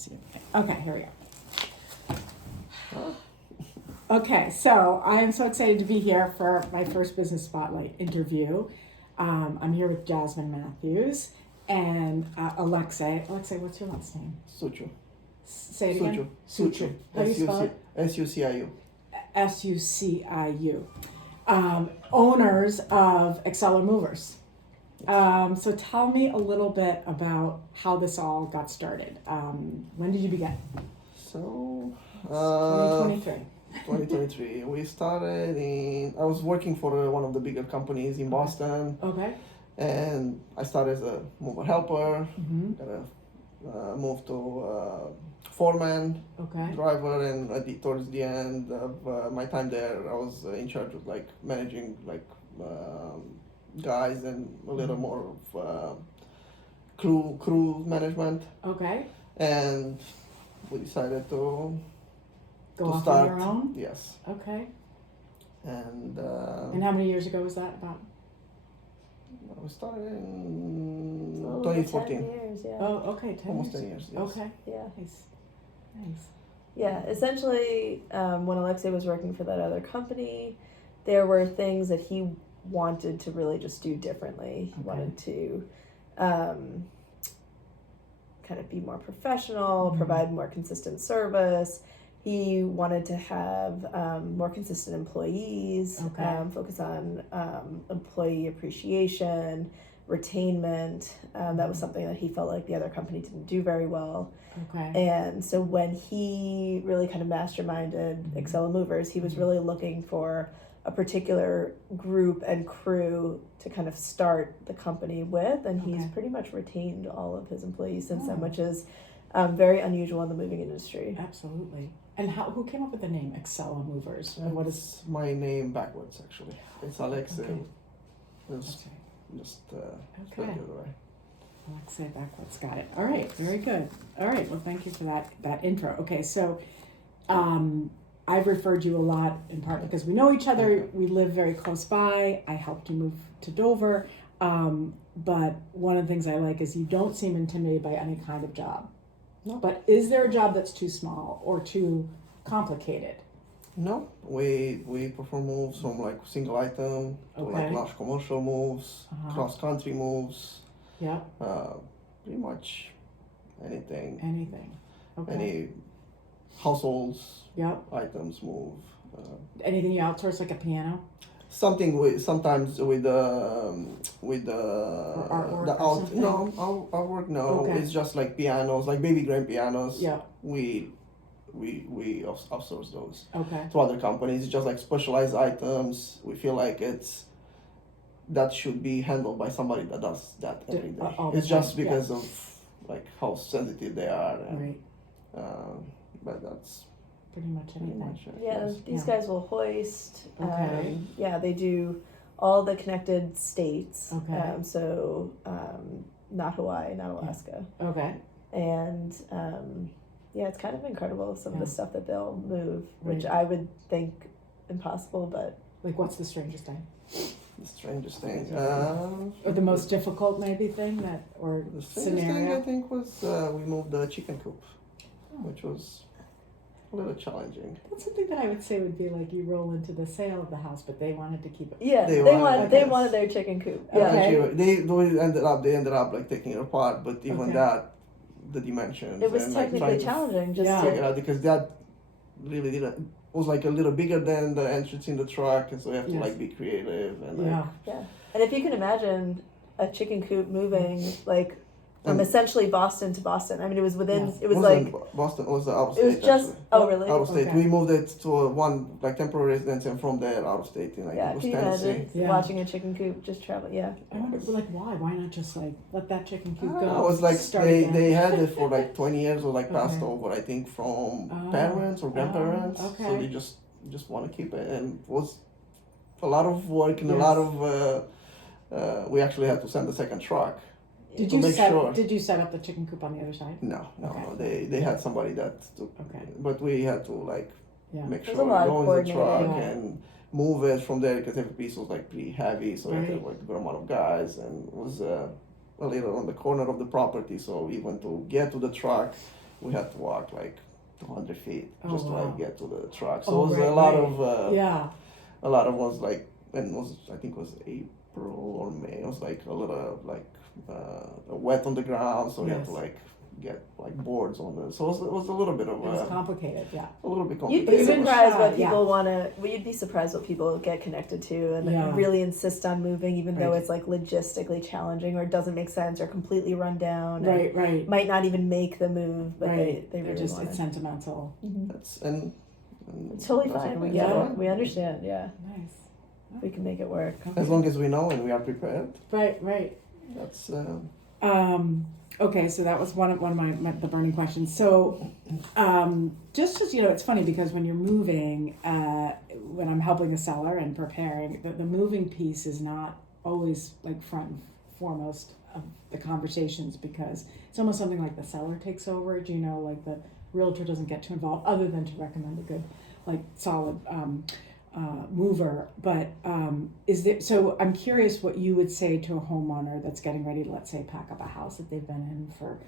see it. Okay, here we go. Okay, so I am so excited to be here for my first Business Spotlight interview. I'm here with Jasmine Mathews and Alexe. Alexe, what's your last name? Suciu. Say it again. Suciu. How do you spell it? Suciu. Suciu. Owners of Exela Movers. So tell me a little bit about how this all got started. When did you begin? So, 2023. 2023. We started I was working for one of the bigger companies in Boston. Okay. And I started as a mover helper. Mm-hmm. Moved to foreman, Okay. driver, and towards the end of my time there, I was in charge of like managing like guys and a little more of crew management. Okay. And we decided to Go off start on your own? Yes. Okay. And how many years ago was that about? we started in Over 2014. 10 years, yeah. Oh, okay, 10 Almost years. 10 years. Yes. Okay. Yeah. Nice. Yeah, essentially, when Alexe was working for that other company, there were things that he wanted to really just do differently. He wanted to kind of be more professional, provide more consistent service. He wanted to have more consistent employees, focus on employee appreciation, retainment. That was something that he felt like the other company didn't do very well. Okay. And so when he really kind of masterminded Exela Movers, he was really looking for a particular group and crew to kind of start the company with, and he's pretty much retained all of his employees since then, which is very unusual in the moving industry. Absolutely. And who came up with the name Exela Movers? And what is my name backwards actually? It's Alexe. Okay. Just okay. Alexe backwards. Got it. All right. Very good. All right. Well, thank you for that intro. Okay. So, I've referred you a lot in part because we know each other. Okay. We live very close by. I helped you move to Dover. But one of the things I like is you don't seem intimidated by any kind of job. No. But is there a job that's too small or too complicated? No, we perform moves from like single item to like large commercial moves, cross country moves. Yeah. Pretty much anything. Anything. Okay. Any households. Yep. Items move. Anything you outsource, like a piano? Sometimes with the artwork. No, it's just like pianos, like baby grand pianos. Yeah. We outsource those. Okay. To other companies, just like specialized items. We feel like that should be handled by somebody that does that every day. It's just because of like how sensitive they are. And, but that's pretty much anything. These guys will hoist. Okay. They do all the connected states. Okay. Not Hawaii, not Alaska. Okay. And it's kind of incredible some of the stuff that they'll move, which I would think impossible, but like what's the strangest thing? The strangest thing, or the most difficult maybe thing or the strangest scenario. Thing I think was we moved the chicken coop, which was a little challenging. That's something that I would say would be like you roll into the sale of the house, but they wanted to keep it. Yeah, they wanted their chicken coop. Yeah, okay. They ended up like taking it apart, but even that, the dimensions. It was and, technically like, challenging to figure it out because that really didn't. Was like a little bigger than the entrance in the truck, and so you have to like be creative and like And if you can imagine a chicken coop moving like from essentially Boston to Boston. I mean, it was within. Yes. It was like Boston. It was out of state. It was just really out of state. Okay. We moved it to one like temporary residence, and from there out of state in like can you imagine watching a chicken coop just travel? Yeah. I wonder, like, why? Why not just like let that chicken coop go? It was like they had it for like 20 years or like passed Okay. over. I think from parents or grandparents. Okay. So they just want to keep it, and it was a lot of work and a lot of. We actually had to send a second truck. Did you set up the chicken coop on the other side? No. Okay. They had somebody that took. Okay. But we had to like make sure we go in the truck Yeah. and move it from there because every piece was like pretty heavy, so we had like a good amount of guys, and it was a little on the corner of the property. So even to get to the truck, we had to walk like 200 feet just to wow. like get to the truck. So Oh, it was right, a lot right. of Yeah. a lot of was like, and it was, I think it was April or May. It was like a little like wet on the ground, so we had to Yes. like get like boards on the. So it was a little bit of It was complicated, yeah. a little bit You'd complicated. be Even surprised what yeah. people want to. Well, you'd be surprised what people get connected to and Yeah. really insist on moving, even though Right. it's like logistically challenging or doesn't make sense or completely run down. Right, right. Might not even make the move, but Right. they They're really just, want it's it. sentimental. That's and It's totally that's fine. okay. We get Yeah. it. We understand. Yeah, Nice. we can make it work. As long as we know and we are prepared, Right, right. that's Okay, so that was one of my the burning questions. So, just as you know, it's funny because when you're moving, when I'm helping a seller and preparing, the moving piece is not always like front and foremost of the conversations because it's almost something like the seller takes over. Do you know, like the realtor doesn't get too involved other than to recommend a good, like solid mover. But is there? So I'm curious what you would say to a homeowner that's getting ready to, let's say, pack up a house that they've been in for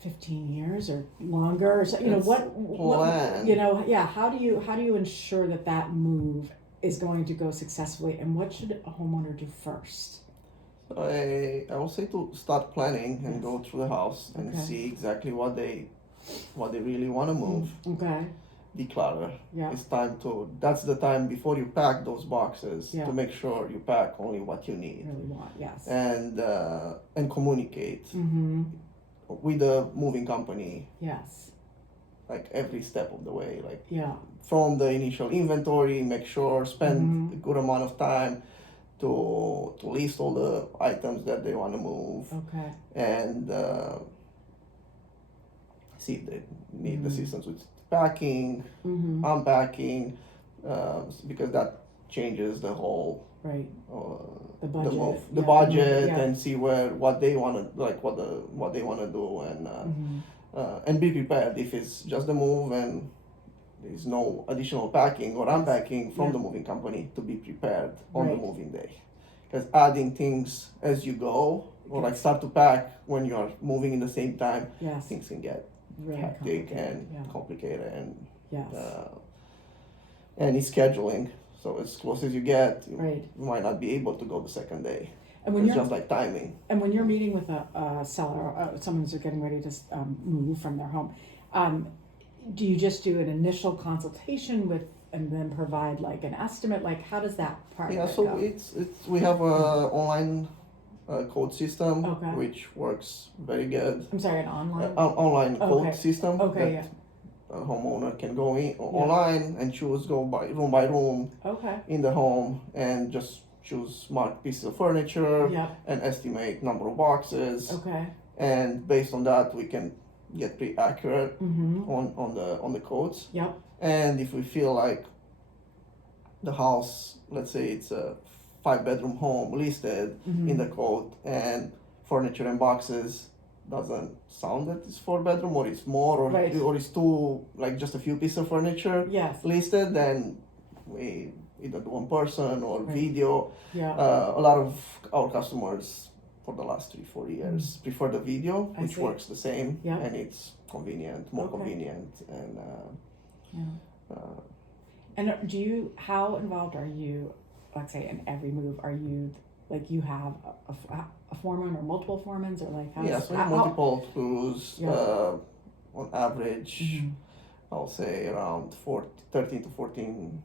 15 years or longer. Or so, you know It's what plan. you know, yeah. How do you ensure that move is going to go successfully, and what should a homeowner do first? I will say to start planning and Yes. go through the house and Okay. see exactly what they really want to move. Okay. Declutter. Yeah. It's time to. That's the time before you pack those boxes Yeah. to make sure you pack only what you need Really want yes. and communicate Mm-hmm. with the moving company Yes. like every step of the way. Like Yeah. from the initial inventory, make sure spend Mhm. a good amount of time to list all the items that they want to move Okay. and see if they need Mhm. assistance with packing, Mm-hmm. unpacking, because that changes the whole Right. The the budget. move, Yeah, the budget, yeah. and see what they want to like what they want to do Mhm. and be prepared if it's just the move and there's no additional packing or unpacking from Yeah. the moving company to be prepared on the Right. moving day. Because adding things as you go or like Yes. start to pack when you are moving in the same time, Yes. things can get Really hectic complicated. and Yeah. complicated Yes. and it's scheduling. So as close as you get, Right. you might not be able to go the second day. And when It's you're just like timing. And when you're meeting with a seller, someone who's getting ready to move from their home, do you just do an initial consultation with, and then provide like an estimate? Like, how does that part Yeah, of it so go? it's we have a online code system Okay. which works very good. I'm sorry, an online. Online Okay. code system Okay, that a homeowner can go in Yeah. online and choose go by room Okay. in the home and just choose mark pieces of furniture Yeah. and estimate number of boxes Okay. and based on that we can get pretty accurate Mm-hmm. on the codes. Yep. And if we feel like the house, let's say it's a 5-bedroom home listed Mm-hmm. in the code and furniture and boxes doesn't sound that it's 4-bedroom or it's more or, Right. or it's too like just a few pieces of furniture Yes. listed, then we either do one person or Right. video. Yeah. A lot of our customers for the last 3-4 years prefer the video, I which see. works the same Yeah. and it's convenient, more Okay. convenient and Yeah. And do you? How involved are you? Let's say in every move, are you like you have a foreman or multiple foremans or like how? yes, we have multiple crews. Yeah. On average, Mhm. I'll say around 13 to 14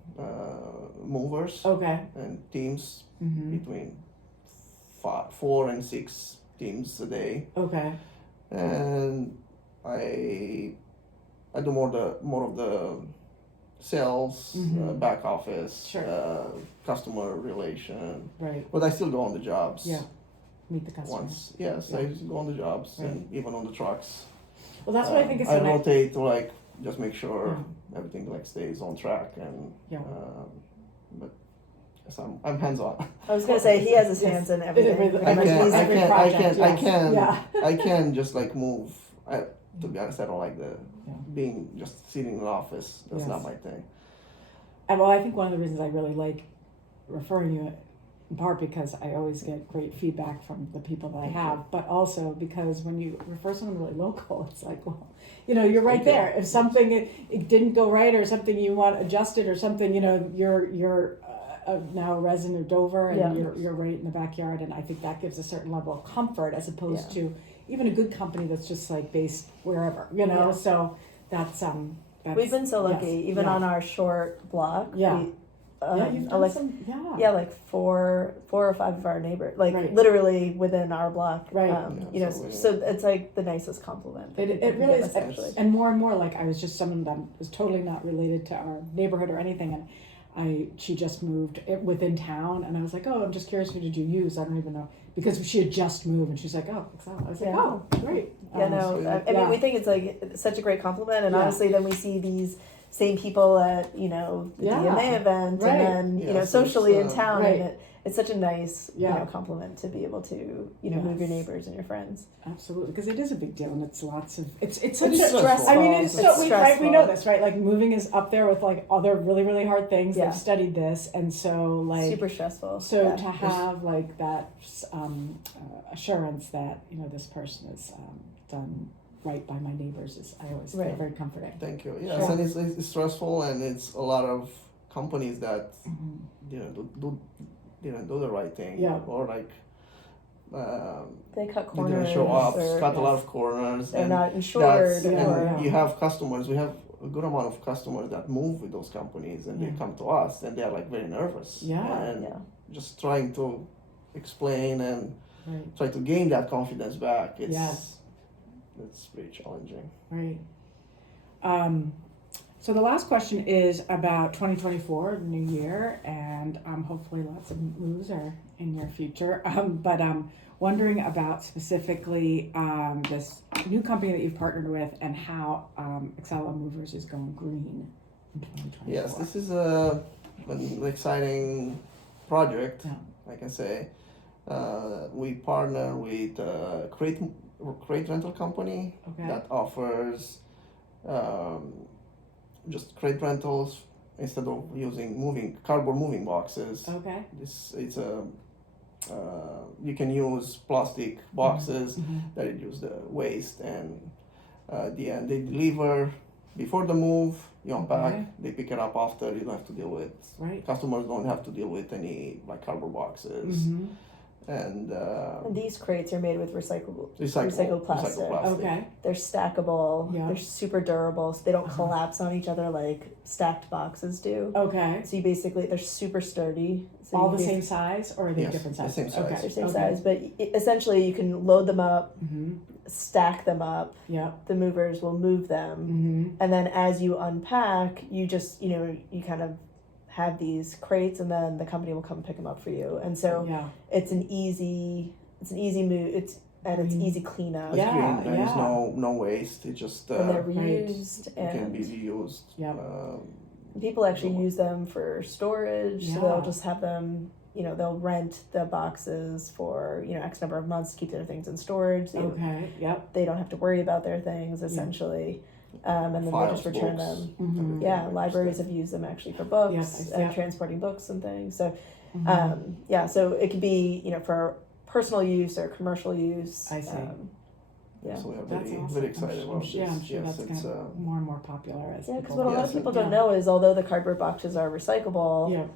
movers Okay. and teams Mm-hmm. between 4 and 6 teams a day. Okay. And I do more of the sales, Mhm. back office, Sure. customer relation. Right. But I still go on the jobs. Yeah. Meet the customer. Once, yes, Yeah. I just go on the jobs Right. and even on the trucks. Well, that's what I think is I so nice. rotate to like just make sure Yeah. everything like stays on track and Yeah. but yes, I'm hands on. I was gonna say he has his Yes. hands in everything. Every- pretty I much. can He's I every can I project, can I yes. can Yeah. I can just like move. To be honest, I don't like the Yeah. being just sitting in an office. That's not Yes. my thing. And well, I think one of the reasons I really like referring you in part because I always get great feedback from the people that I have, but also because when you refer someone really local, it's like, well, you're right there. If something it didn't go right, or something you want adjusted, or something, you're now a resident of Dover, and you're right in the backyard, and I think that gives a certain level of comfort as opposed to even a good company that's just like based wherever, So that's we've been so lucky, even on our short block. You've done like some, like four or five of our neighbors, like Right. literally within our block. Right. So it's like the nicest compliment. It really is, actually. and more. Like I was just someone that was totally not related to our neighborhood or anything, and she just moved within town, and I was like, oh, I'm just curious, who did you use? I don't even know, because she had just moved, and she's like, oh, Exela. I was like, oh, great. I mean, we think it's like such a great compliment, and honestly, then we see these same people at the DMA event, and then socially in town, right. and it's such a nice compliment to be able to move your neighbors and your friends. Absolutely, because it is a big deal, and it's lots of it's such a stressful. I mean, it's so stressful. We know this, right? Like moving is up there with like other really really hard things. Yeah. They've studied this, and so like super stressful. So to have like that assurance that this person is done right by my neighbors is, I always feel very comforting. Thank you. Yes, and it's stressful, and it's a lot of companies that didn't do the right thing, or like they cut corners, didn't show up, cut a lot of corners, they're and not insured, and you have customers. We have a good amount of customers that move with those companies, and they come to us, and they're like very nervous, and just trying to explain and try to gain that confidence back. It's pretty challenging. Right. So the last question is about 2024, the new year, and hopefully lots of moves are in your future. But wondering about specifically this new company that you've partnered with, and how Exela Movers is going green in 2024. Yes, this is an exciting project, I can say. We partner with crate rental company that offers just crate rentals instead of using cardboard moving boxes. Okay. It's you can use plastic boxes that reduce the waste, and at the end they deliver before the move. You unpack, they pick it up after. You don't have to deal with customers don't have to deal with any like cardboard boxes. And these crates are made with recyclable plastic. Okay. They're stackable. Yeah. They're super durable, so they don't collapse on each other like stacked boxes do. Okay. So they're super sturdy. So all the same size, or are they different sizes? The same size. Okay. They're same size, but essentially you can load them up, stack them up. Yep. The movers will move them, and then as you unpack, you just you kind of have these crates, and then the company will come pick them up for you, and so it's an easy move. It's easy cleanup. It's green. There's no waste. It just and they're reused and can be reused. People actually use them for storage. So they'll just have them. They'll rent the boxes for X number of months to keep their things in storage. They don't have to worry about their things essentially. And then they just return them. Libraries have used them actually for books and transporting books and things. So, so it could be for personal use or commercial use. I see. So we are very excited about this. I'm sure that's going to be more and more popular as because what a lot of people don't know is although the cardboard boxes are recyclable,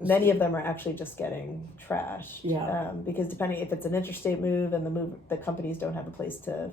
many of them are actually just getting trashed. Because depending if it's an interstate move and the companies don't have a place to